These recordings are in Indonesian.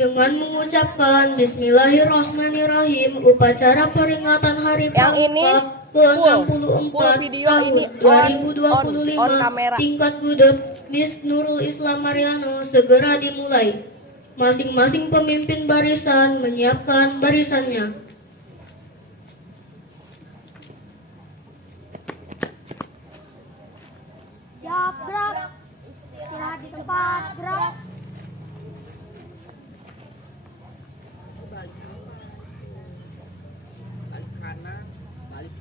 Dengan mengucapkan Bismillahirrahmanirrahim, upacara peringatan Hari Pramuka ke-64 tahun 2025 tingkat Gudeg Miss Nurul Islam Mariano segera dimulai. Masing-masing pemimpin barisan menyiapkan barisannya. Siap, gerak. Istirahat di tempat, gerak.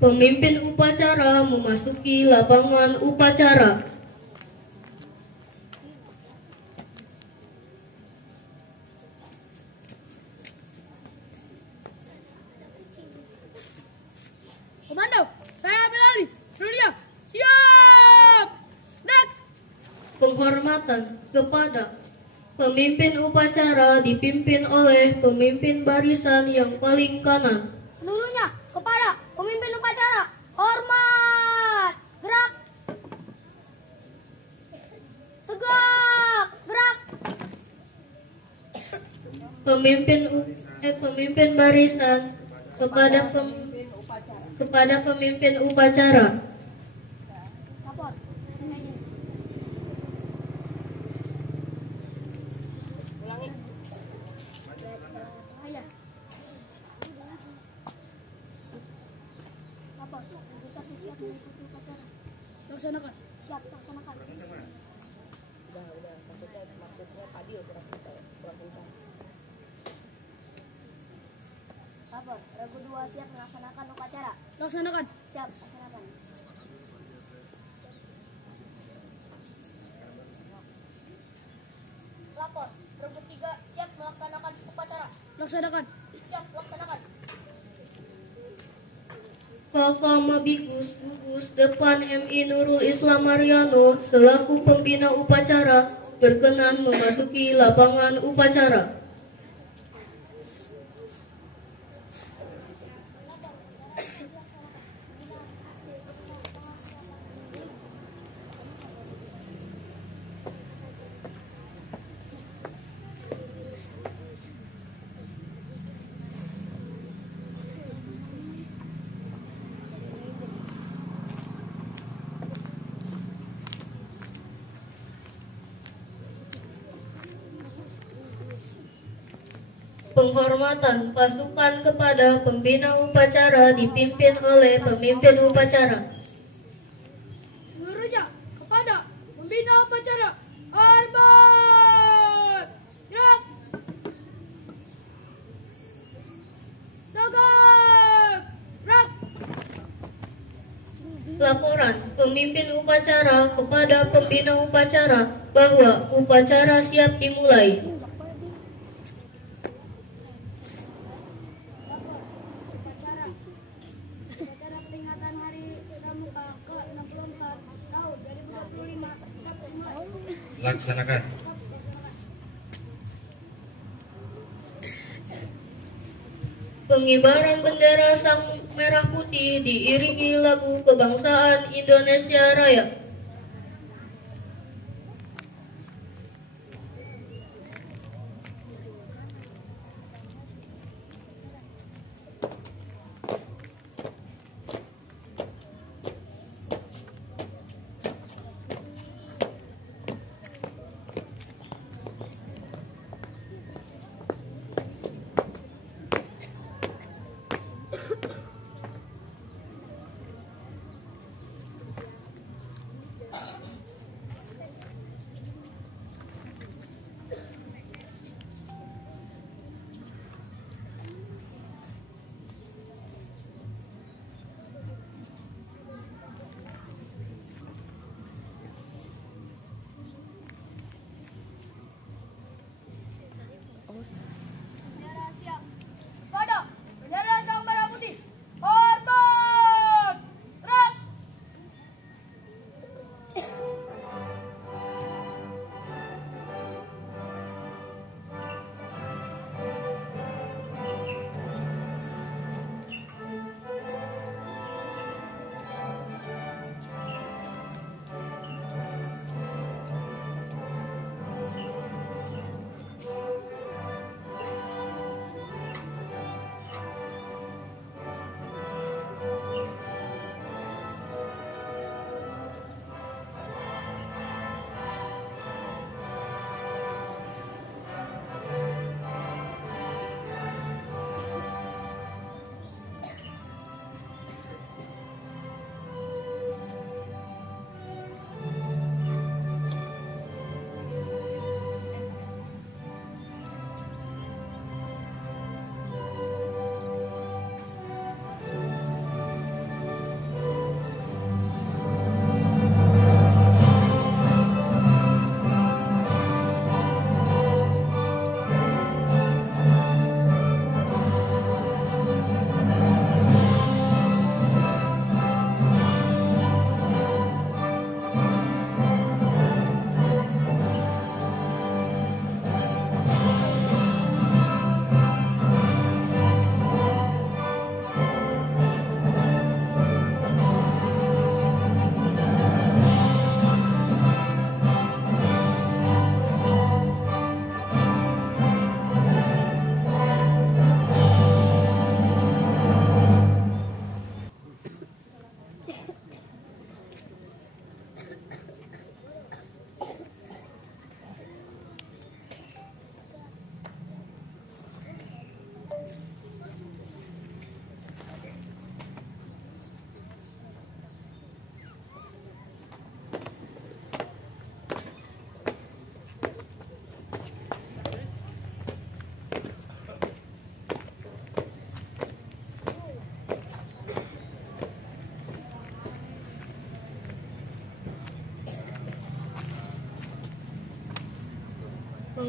Pemimpin upacara memasuki lapangan upacara. Komando, saya ambil alih. Julia, siap. Gerak. Penghormatan kepada pemimpin upacara dipimpin oleh pemimpin barisan yang paling kanan. Seluruhnya kepada pemimpin upacara, hormat. Gerak. Tegak, gerak. Pemimpin barisan kepada pemimpin upacara. Lapor. Ulangi. Ayah. Lapor. Siap mengikuti upacara. Laksanakan. Siap, laksanakan. Udah maksudnya tadi kurang Lapor. Regu 2 siap melaksanakan upacara. laksanakan. Siap, laksanakan. Lapor. Regu 3 siap melaksanakan upacara. Laksanakan. Siap, laksanakan. Kakamabikus Gugus Depan MI Nurul Islam Mariano selaku pembina upacara berkenan memasuki lapangan upacara. Penghormatan pasukan kepada pembina upacara dipimpin oleh pemimpin upacara. Seluruhnya kepada pembina upacara, hormat. Gerak. Tegak. Gerak. Laporan pemimpin upacara kepada pembina upacara bahwa upacara siap dimulai. Upacara peringatan Hari Pramuka ke-64 tahun 2025 siap dimulai. Laksanakan. Pengibaran bendera sang merah putih diiringi lagu kebangsaan Indonesia Raya.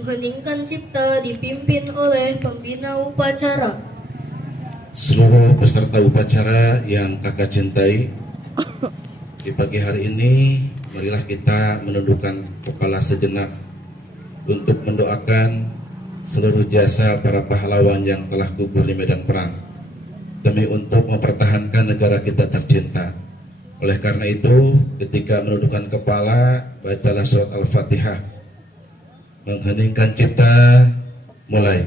mengheningkan cipta dipimpin oleh pembina upacara. Seluruh peserta upacara yang kakak cintai, di pagi hari ini marilah kita menundukkan kepala sejenak untuk mendoakan seluruh jasa para pahlawan yang telah gugur di medan perang demi untuk mempertahankan negara kita tercinta. Oleh karena itu, ketika menundukkan kepala, bacalah surat Al-Fatihah. Mengheningkan cipta, mulai.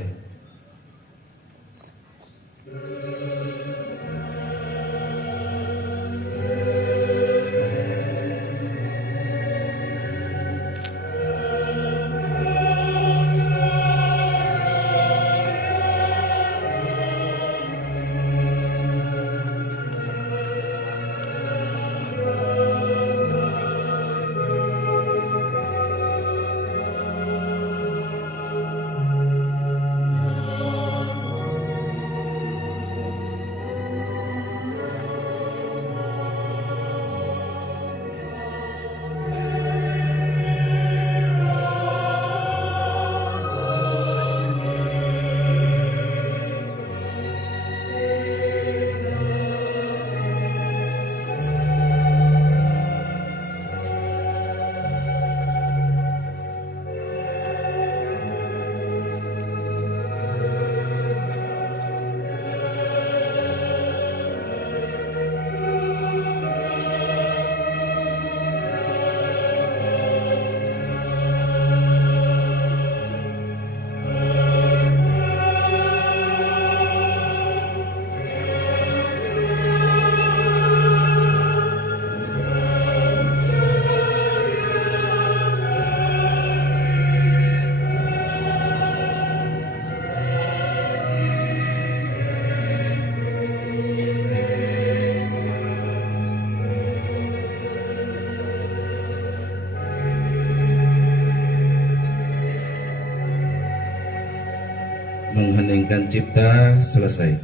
Mengheningkan cipta, selesai.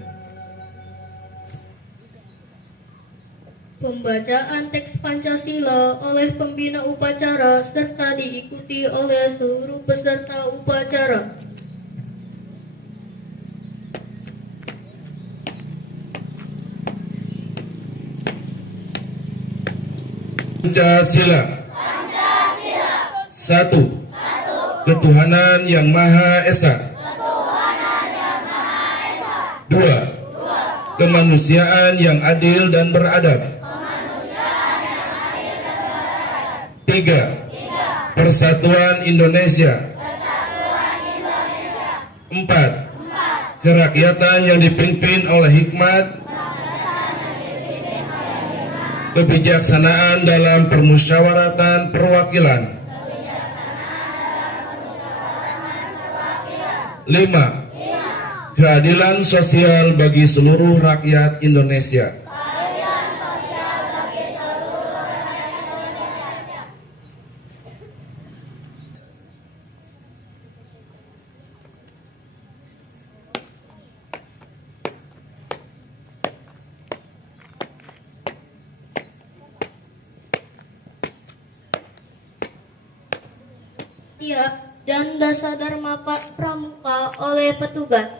Pembacaan teks Pancasila oleh pembina upacara serta diikuti oleh seluruh peserta upacara. Pancasila. Satu. Ketuhanan yang Maha Esa. Dua. Kemanusiaan yang adil dan beradab. Tiga. Persatuan Indonesia. Empat. Kerakyatan yang dipimpin oleh hikmat, kebijaksanaan dalam permusyawaratan perwakilan. 5. Keadilan sosial bagi seluruh rakyat Indonesia. Dan Dasadharma Pramuka oleh petugas.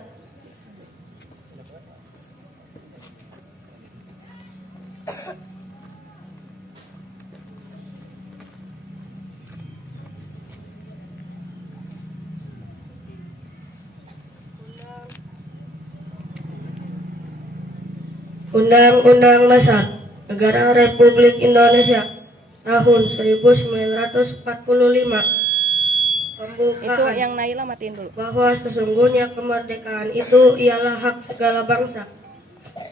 Undang-Undang Dasar Negara Republik Indonesia tahun 1945 Itu yang Naila matiin dulu. bahwa sesungguhnya kemerdekaan itu ialah hak segala bangsa,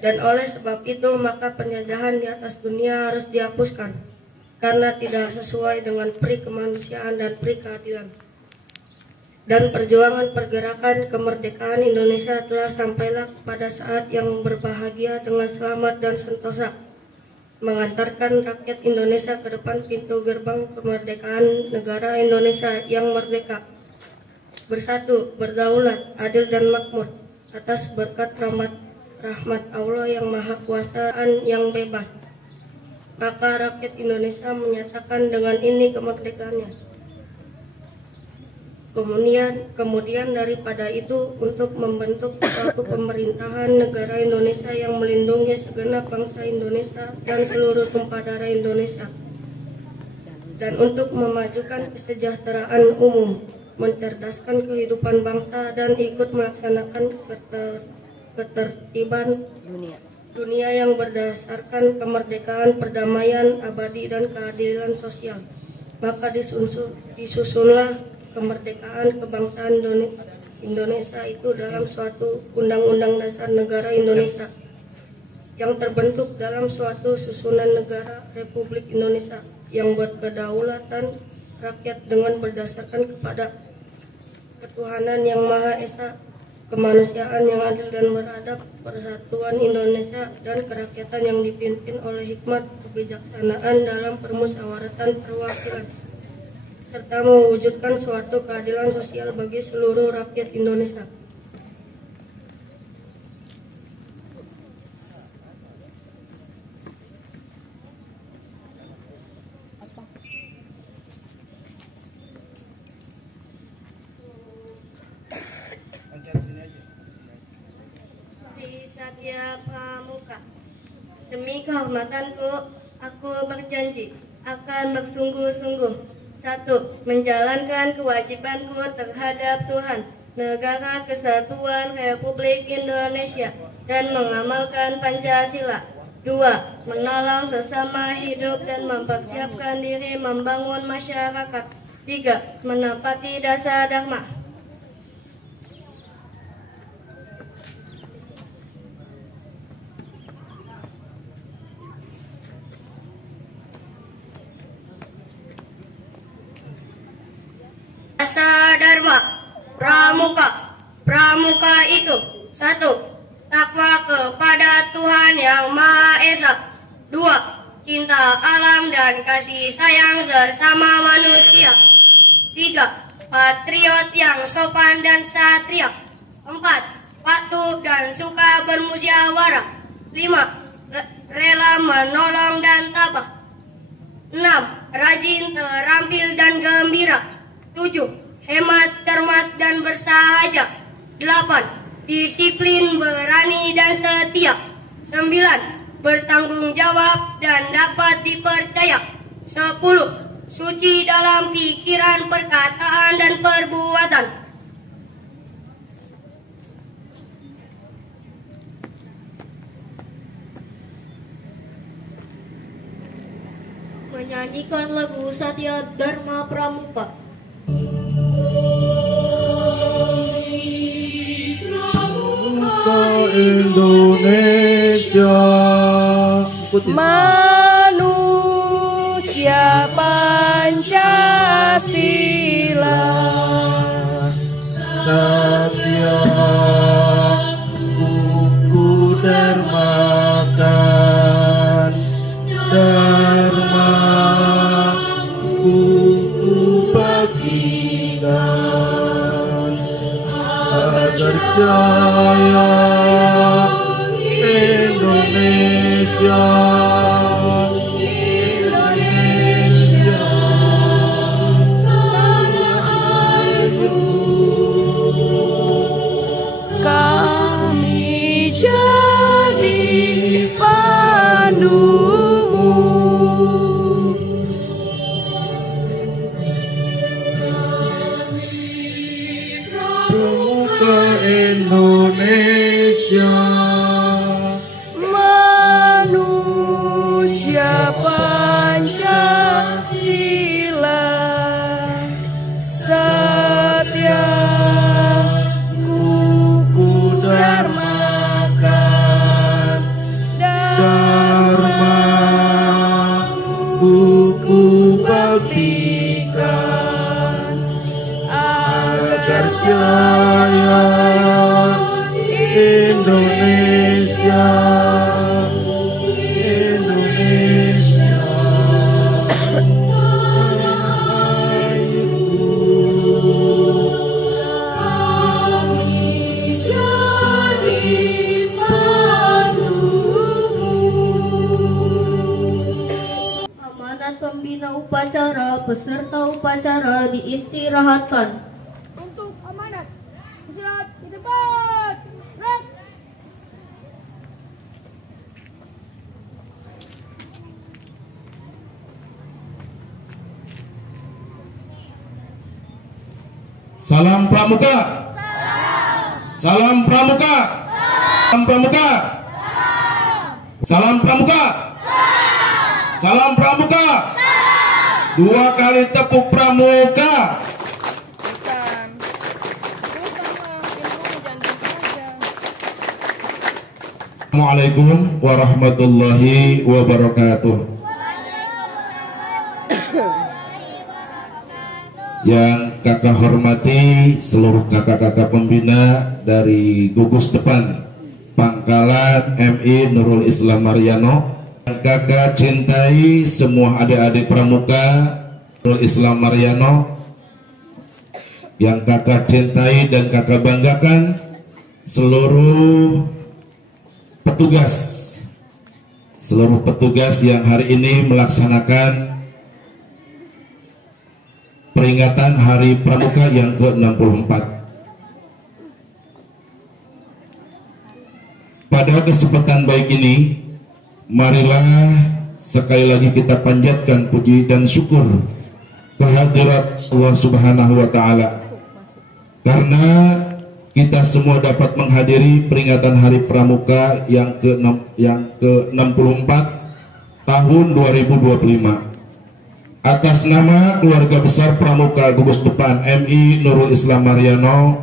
dan oleh sebab itu maka penjajahan di atas dunia harus dihapuskan karena tidak sesuai dengan pri kemanusiaan dan pri keadilan. Dan perjuangan pergerakan kemerdekaan Indonesia telah sampailah pada saat yang berbahagia dengan selamat dan sentosa, mengantarkan rakyat Indonesia ke depan pintu gerbang kemerdekaan negara Indonesia yang merdeka, bersatu, berdaulat, adil dan makmur atas berkat rahmat Allah yang maha kuasaan yang bebas. Maka rakyat Indonesia menyatakan dengan ini kemerdekaannya. Kemudian daripada itu untuk membentuk suatu pemerintahan negara Indonesia yang melindungi segenap bangsa Indonesia dan seluruh tumpah darah Indonesia, dan untuk memajukan kesejahteraan umum, mencerdaskan kehidupan bangsa, dan ikut melaksanakan ketertiban dunia yang berdasarkan kemerdekaan, perdamaian abadi, dan keadilan sosial. Maka disusunlah kemerdekaan kebangsaan Indonesia itu dalam suatu Undang-Undang Dasar Negara Indonesia yang terbentuk dalam suatu susunan negara Republik Indonesia yang berkedaulatan rakyat dengan berdasarkan kepada ketuhanan yang Maha Esa, kemanusiaan yang adil dan beradab, persatuan Indonesia, dan kerakyatan yang dipimpin oleh hikmat kebijaksanaan dalam permusyawaratan perwakilan, serta mewujudkan suatu keadilan sosial bagi seluruh rakyat Indonesia. Satya Pramuka. Demi kehormatanku, aku berjanji akan bersungguh-sungguh. 1. Menjalankan kewajibanku terhadap Tuhan, Negara Kesatuan Republik Indonesia, dan mengamalkan Pancasila. 2. Menolong sesama hidup dan mempersiapkan diri membangun masyarakat. 3. Menepati dasar dharma. Dasar Dharma Pramuka. Pramuka itu 1. Takwa kepada Tuhan Yang Maha Esa. 2. Cinta alam dan kasih sayang sesama manusia. 3. Patriot yang sopan dan satria. 4. Patuh dan suka bermusyawarah. 5. Rela menolong dan tabah. 6. Rajin, terampil dan gembira. 7. Hemat, cermat, dan bersahaja. 8. Disiplin, berani, dan setia. 9. Bertanggung jawab dan dapat dipercaya. 10. Suci dalam pikiran, perkataan, dan perbuatan. Menyanyikan lagu Satya Dharma Pramuka. Indonesia, manusia Pancasila, Satya buku dermakan, Dharma buku bagikan, agar jaya Indonesia, Indonesia, tanah airku. Kami jadi pandumu, Pramuka Indonesia, manusia Pancasila, Satya kuku darmakan, Dharma kuku baktikan, agar jaya Indonesia, Indonesia, tanah airku. Kami jadi pandumu. Amanat pembina upacara, peserta upacara diistirahatkan. Salam Pramuka. Salam Pramuka. Salam Pramuka. Salam Pramuka. Salam Pramuka. Dua kali tepuk Pramuka. Bukan. Assalamualaikum warahmatullahi wabarakatuh. Yang kakak hormati seluruh kakak-kakak pembina dari gugus depan Pangkalan MI Nurul Islam Maryano, yang kakak cintai semua adik-adik pramuka Nurul Islam Maryano, yang kakak cintai dan kakak banggakan seluruh petugas yang hari ini melaksanakan peringatan Hari Pramuka yang ke-64. Pada kesempatan baik ini, marilah sekali lagi kita panjatkan puji dan syukur kehadirat Allah Subhanahu wa taala, karena kita semua dapat menghadiri peringatan Hari Pramuka yang ke-64 tahun 2025. Atas nama keluarga besar Pramuka Gugus Depan MI Nurul Islam Maryano,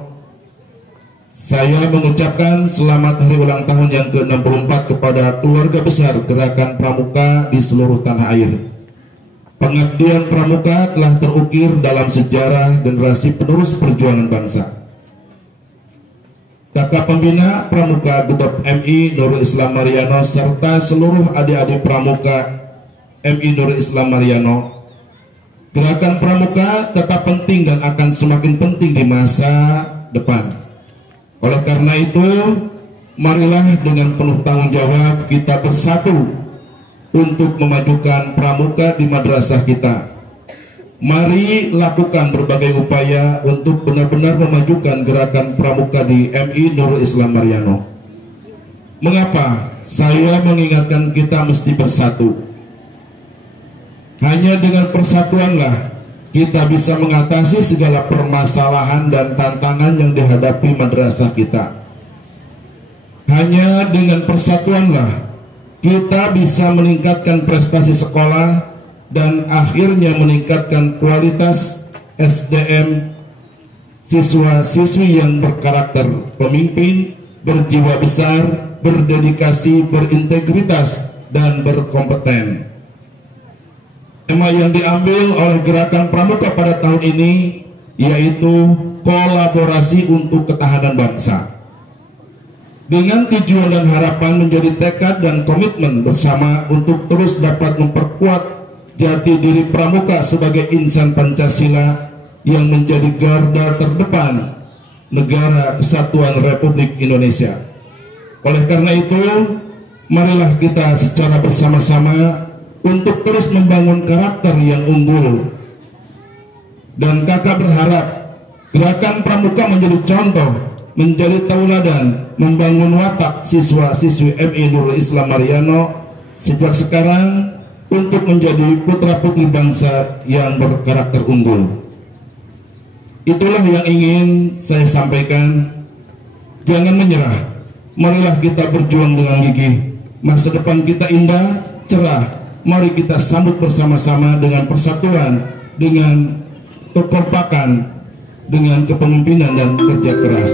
saya mengucapkan selamat hari ulang tahun yang ke-64 kepada keluarga besar Gerakan Pramuka di seluruh tanah air. Pengabdian Pramuka telah terukir dalam sejarah generasi penerus perjuangan bangsa. Kakak pembina Pramuka Gudep MI Nurul Islam Maryano serta seluruh adik-adik Pramuka MI Nurul Islam Maryano, Gerakan Pramuka tetap penting dan akan semakin penting di masa depan. Oleh karena itu, marilah dengan penuh tanggung jawab kita bersatu untuk memajukan pramuka di madrasah kita. Mari lakukan berbagai upaya untuk benar-benar memajukan gerakan pramuka di MI Nurul Islam Maryano. Mengapa saya mengingatkan kita mesti bersatu? Hanya dengan persatuanlah kita bisa mengatasi segala permasalahan dan tantangan yang dihadapi madrasah kita. Hanya dengan persatuanlah kita bisa meningkatkan prestasi sekolah dan akhirnya meningkatkan kualitas SDM siswa-siswi yang berkarakter pemimpin, berjiwa besar, berdedikasi, berintegritas, dan berkompeten. Tema yang diambil oleh Gerakan Pramuka pada tahun ini yaitu kolaborasi untuk ketahanan bangsa. Dengan tujuan dan harapan menjadi tekad dan komitmen bersama untuk terus dapat memperkuat jati diri pramuka sebagai insan Pancasila yang menjadi garda terdepan negara kesatuan Republik Indonesia. Oleh karena itu, marilah kita secara bersama-sama untuk terus membangun karakter yang unggul. Dan kakak berharap Gerakan Pramuka menjadi contoh, menjadi tauladan, membangun watak siswa-siswi MI Nurul Islam Maryano sejak sekarang untuk menjadi putra-putri bangsa yang berkarakter unggul. Itulah yang ingin saya sampaikan. Jangan menyerah, marilah kita berjuang dengan gigih. Masa depan kita indah, cerah. Mari kita sambut bersama-sama dengan persatuan, dengan kekompakan, dengan kepemimpinan dan kerja keras.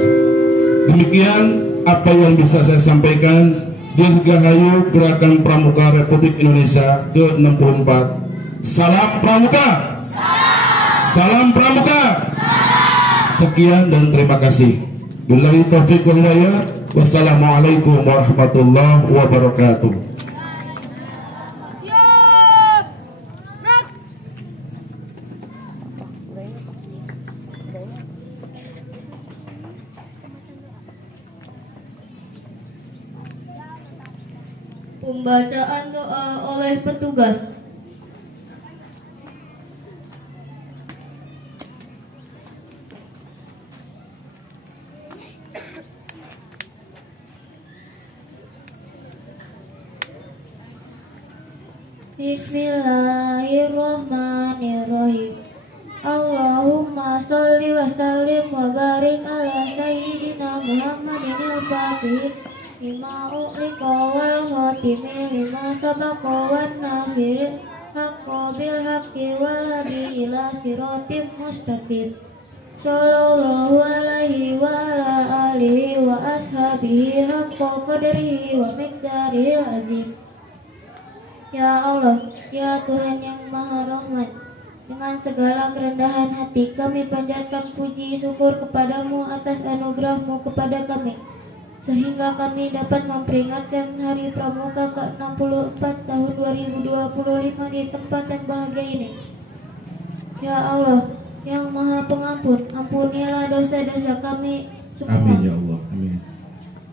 Demikian apa yang bisa saya sampaikan. Dirgahayu Gerakan Pramuka Republik Indonesia ke-64. Salam Pramuka. Salam Pramuka. Sekian dan terima kasih. Billahi taufiq wal hidayah. Wassalamualaikum warahmatullahi wabarakatuh. Pembacaan doa oleh petugas. Bismillahirrahmanirrahim. Allahumma sholli wa sallim wa barik ala sayyidina Muhammadin al-fatih lima u'liqa wal khatimi lima sabaqa wan nasiril haqqa bil haqqi wal hadi ila siratim mustaqim. Sallallahu alaihi wa ala alihi wa ashabihi haqqa qadrihi wa miqdarihil azim. Ya Allah, ya Tuhan yang Maha Rahman, dengan segala kerendahan hati kami panjatkan puji syukur kepadamu atas anugerahmu kepada kami, sehingga kami dapat memperingatkan Hari Pramuka ke-64 tahun 2025 di tempat yang bahagia ini. Ya Allah, yang Maha Pengampun, ampunilah dosa-dosa kami semua. Amin ya Allah. Amin.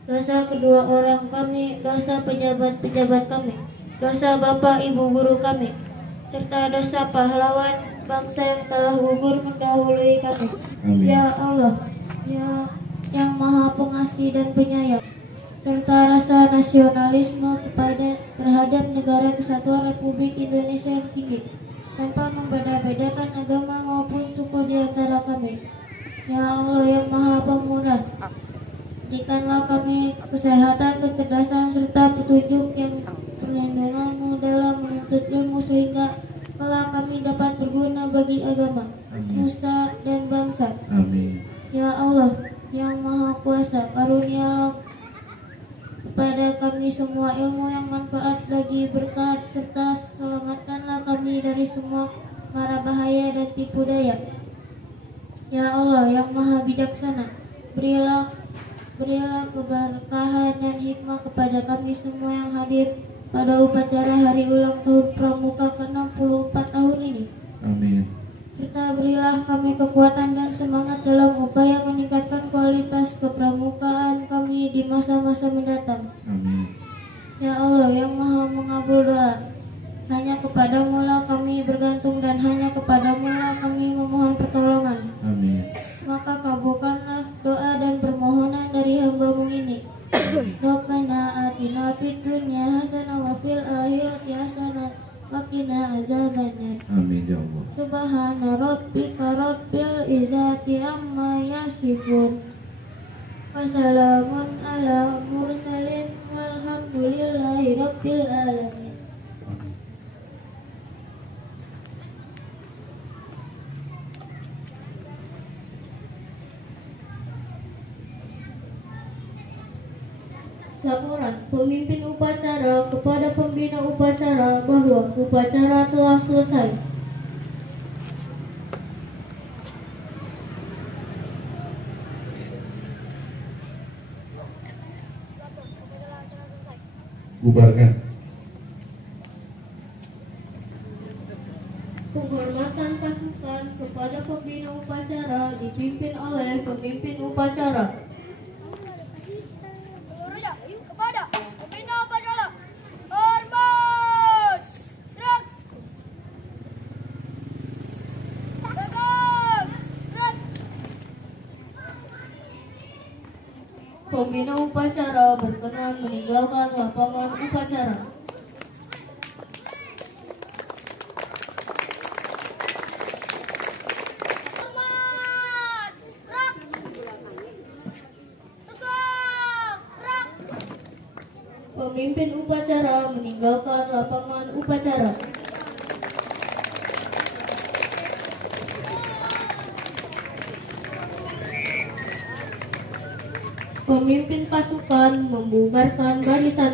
Dosa kedua orang kami, dosa pejabat-pejabat kami, dosa bapak ibu guru kami, serta dosa pahlawan bangsa yang telah gugur mendahului kami. Amin. Ya Allah, ya yang Maha Pengasih dan Penyayang, serta rasa nasionalisme terhadap Negara Kesatuan Republik Indonesia yang tinggi, tanpa membeda-bedakan agama maupun suku di antara kami. Ya Allah yang Maha Pemurah, berikanlah kami kesehatan, kecerdasan, serta petunjuk yang perlindunganmu dalam menuntut ilmu, sehingga kelak kami dapat berguna bagi agama, nusa, dan bangsa. Amin. Ya Allah yang Maha Kuasa, karunialah kepada kami semua ilmu yang manfaat bagi berkat, serta selamatkanlah kami dari semua mara bahaya dan tipu daya. Ya Allah yang Maha Bijaksana, berilah keberkahan dan hikmah kepada kami semua yang hadir pada upacara hari ulang tahun Pramuka ke-64 tahun ini. Amin. Serta berilah kami kekuatan dan semangat dalam upaya meningkatkan kualitas kepramukaan kami di masa-masa mendatang. Amin. Ya Allah yang Maha mengabul doa, hanya kepadamu lah kami bergantung dan hanya kepadamu lah kami memohon pertolongan. Amin. Maka kabulkanlah doa dan permohonan dari hamba-Mu ini. Rabbana atina fid dunya hasanah wa fil akhirati hasanah wa qina azabannar. Amin ya Allah. Subhana rabbika rabbil izzati amma yasifun, wa salamun ala mursalin walhamdulillahi rabbil alamin. Laporan pemimpin upacara kepada pembina upacara bahwa upacara telah selesai. Bubarkan. Penghormatan pasukan kepada pembina upacara dipimpin oleh pemimpin upacara. Kepada pembina upacara, hormat. Gerak. Tegak. Gerak. Pembina upacara berkenan meninggalkan lapangan upacara. Hormat. Gerak. Tegak. Gerak. Pemimpin upacara meninggalkan lapangan upacara. Pemimpin pasukan membubarkan barisan